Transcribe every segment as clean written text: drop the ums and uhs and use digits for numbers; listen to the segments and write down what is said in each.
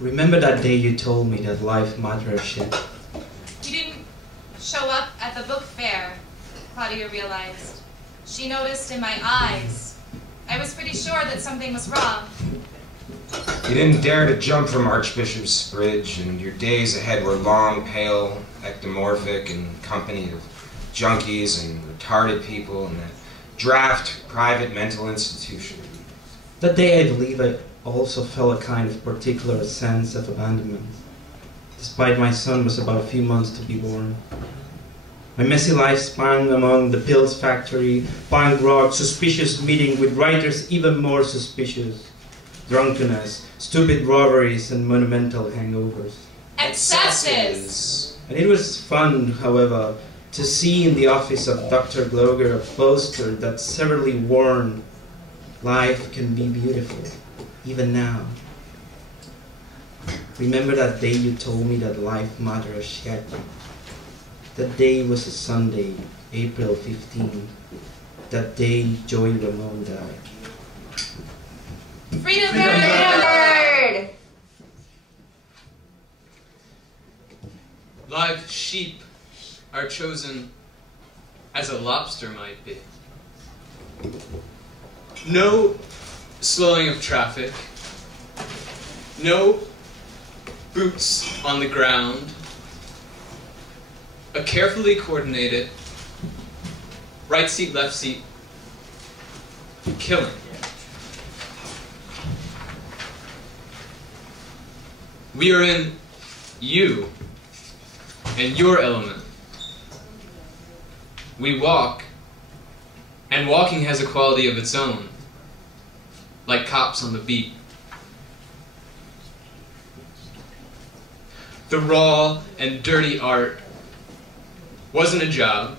Remember that day you told me that life mattered shit? You didn't show up at the book fair, Claudia realized. She noticed in my eyes. I was pretty sure that something was wrong. You didn't dare to jump from Archbishop's Bridge, and your days ahead were long, pale, ectomorphic, and company of junkies and retarded people in that draft private mental institution. That day I believe I also felt a kind of particular sense of abandonment, despite my son was about a few months to be born. My messy lifespan among the pills factory, punk rock, suspicious meeting with writers even more suspicious, drunkenness, stupid robberies, and monumental hangovers. Excesses! And it was fun, however, to see in the office of Dr. Gloger a poster that severely warned, life can be beautiful, even now. Remember that day you told me that life matters yet? That day was a Sunday, April 15. That day Joey Ramone died. Freedom Bird! Live sheep are chosen as a lobster might be. No slowing of traffic, no boots on the ground, a carefully coordinated right seat, left seat, killing. We are in you and your element. We walk, and walking has a quality of its own, like cops on the beat. The raw and dirty art wasn't a job,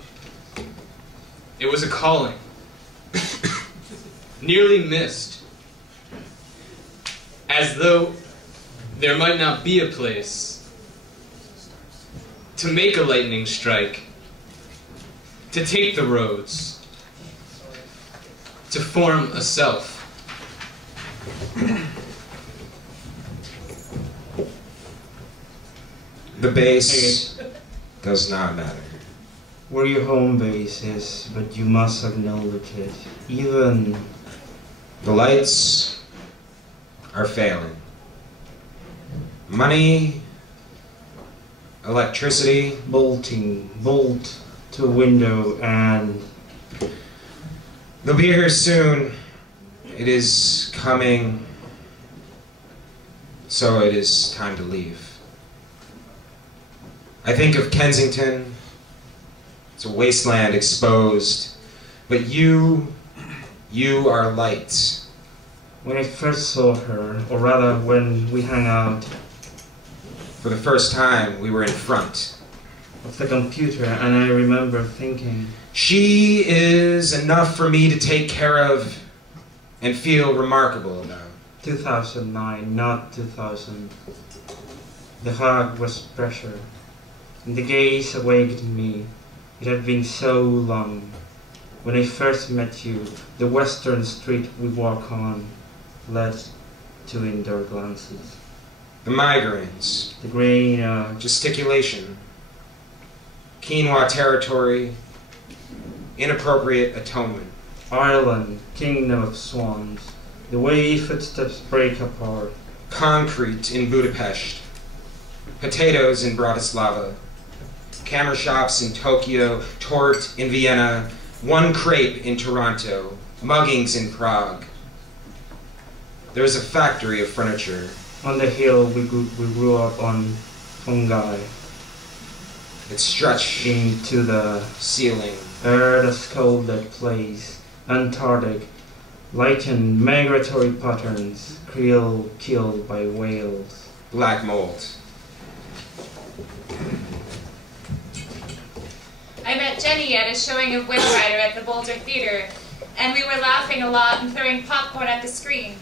it was a calling, nearly missed, as though there might not be a place to make a lightning strike, to take the roads, to form a self. The base does not matter. Where your home base is, but you must acknowledge it. Even The lights are failing. Money, electricity, bolt to a window, and they'll be here soon. It is coming, so it is time to leave. I think of Kensington. It's a wasteland exposed, but you are light. when I first saw her, or rather when we hung out, For the first time, we were in front. of the computer, and I remember thinking, She is enough for me to take care of and feel remarkable about. 2009, not 2000. The hug was pressure, and the gaze awakened me. It had been so long. When I first met you, the western street we walk on led to indoor glances. The migraines, The grain, gesticulation, quinoa territory, inappropriate atonement. Ireland, kingdom of swans, the way footsteps break apart. Concrete in Budapest, potatoes in Bratislava, camera shops in Tokyo, tort in Vienna, one crepe in Toronto, muggings in Prague. There is a factory of furniture. On the hill we grew up on fungi, It stretched into the ceiling. earth a scolded place, Antarctic, lichen migratory patterns, krill killed by whales. Black mold. I met Jenny at a showing of Wind Rider at the Boulder Theater, and we were laughing a lot and throwing popcorn at the screen.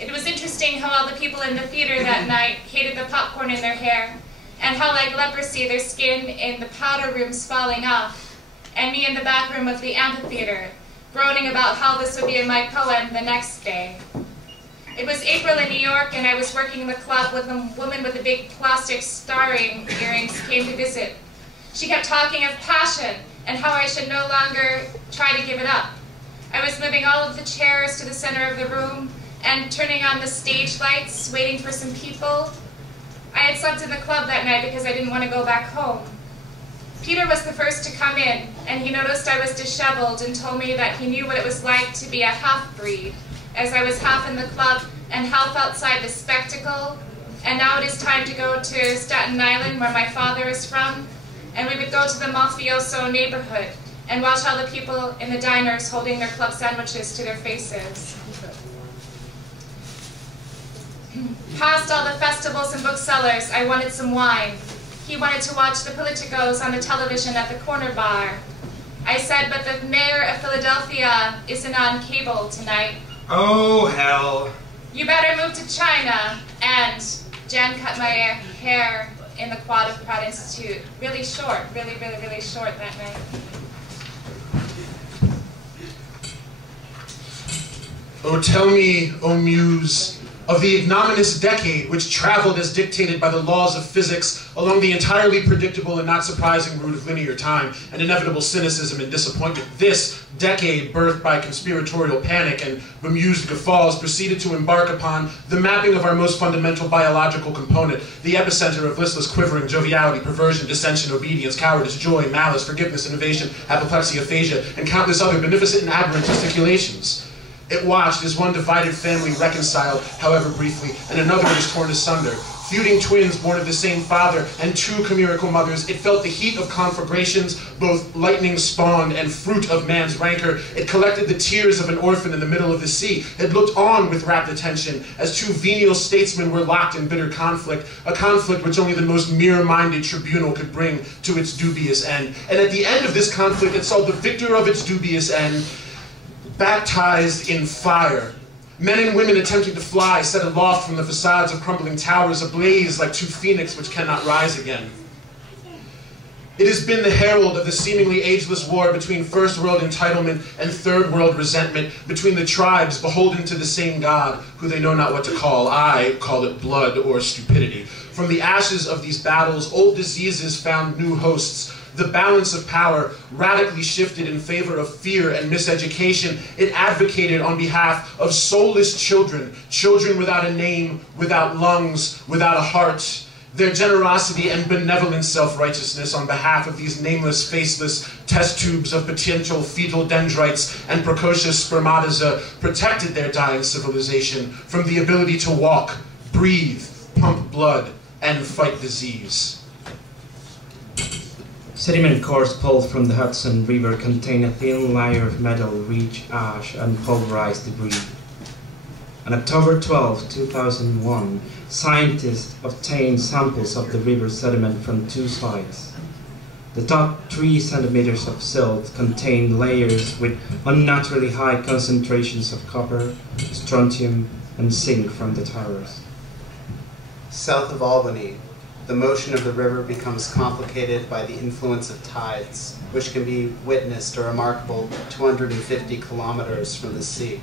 It was interesting how all the people in the theater that night hated the popcorn in their hair, and how like leprosy their skin in the powder room's falling off, and me in the back room of the amphitheater, groaning about how this would be in my poem the next day. It was April in New York, and I was working in the club when the woman with the big plastic starring earrings came to visit. She kept talking of passion and how I should no longer try to give it up. I was moving all of the chairs to the center of the room and turning on the stage lights, waiting for some people. I had slept in the club that night because I didn't want to go back home. Peter was the first to come in, and he noticed I was disheveled and told me that he knew what it was like to be a half-breed, as I was half in the club and half outside the spectacle. And now it is time to go to Staten Island, where my father is from, and we would go to the mafioso neighborhood and watch all the people in the diners holding their club sandwiches to their faces. Past all the festivals and booksellers, I wanted some wine. He wanted to watch the politicos on the television at the corner bar. I said, but the mayor of Philadelphia isn't on cable tonight. Oh, hell. You better move to China. And Jen cut my hair in the quad of Pratt Institute. Really short, really, really, really short that night. Oh, tell me, O muse, of the ignominious decade which traveled as dictated by the laws of physics along the entirely predictable and not surprising route of linear time and inevitable cynicism and disappointment. This decade, birthed by conspiratorial panic and bemused guffaws, proceeded to embark upon the mapping of our most fundamental biological component, the epicenter of listless quivering, joviality, perversion, dissension, obedience, cowardice, joy, malice, forgiveness, innovation, apoplexy, aphasia, and countless other beneficent and aberrant gesticulations. It watched as one divided family reconciled, however briefly, and another was torn asunder. Feuding twins born of the same father and two chimerical mothers, it felt the heat of conflagrations, both lightning-spawned and fruit of man's rancor. It collected the tears of an orphan in the middle of the sea. It looked on with rapt attention as two venial statesmen were locked in bitter conflict, a conflict which only the most mere-minded tribunal could bring to its dubious end. And at the end of this conflict, it saw the victor of its dubious end baptized in fire. Men and women attempting to fly, set aloft from the facades of crumbling towers, ablaze like two phoenix which cannot rise again. It has been the herald of the seemingly ageless war between first world entitlement and third world resentment, between the tribes beholden to the same God, who they know not what to call. I call it blood or stupidity. From the ashes of these battles, old diseases found new hosts. The balance of power radically shifted in favor of fear and miseducation. It advocated on behalf of soulless children, children without a name, without lungs, without a heart. Their generosity and benevolent self-righteousness on behalf of these nameless, faceless test tubes of potential fetal dendrites and precocious spermatozoa protected their dying civilization from the ability to walk, breathe, pump blood, and fight disease. Sediment cores pulled from the Hudson River contain a thin layer of metal, rich ash, and pulverized debris. On October 12, 2001, scientists obtained samples of the river sediment from two sites. The top 3 centimeters of silt contained layers with unnaturally high concentrations of copper, strontium, and zinc from the towers. South of Albany, the motion of the river becomes complicated by the influence of tides, which can be witnessed a remarkable 250 kilometers from the sea.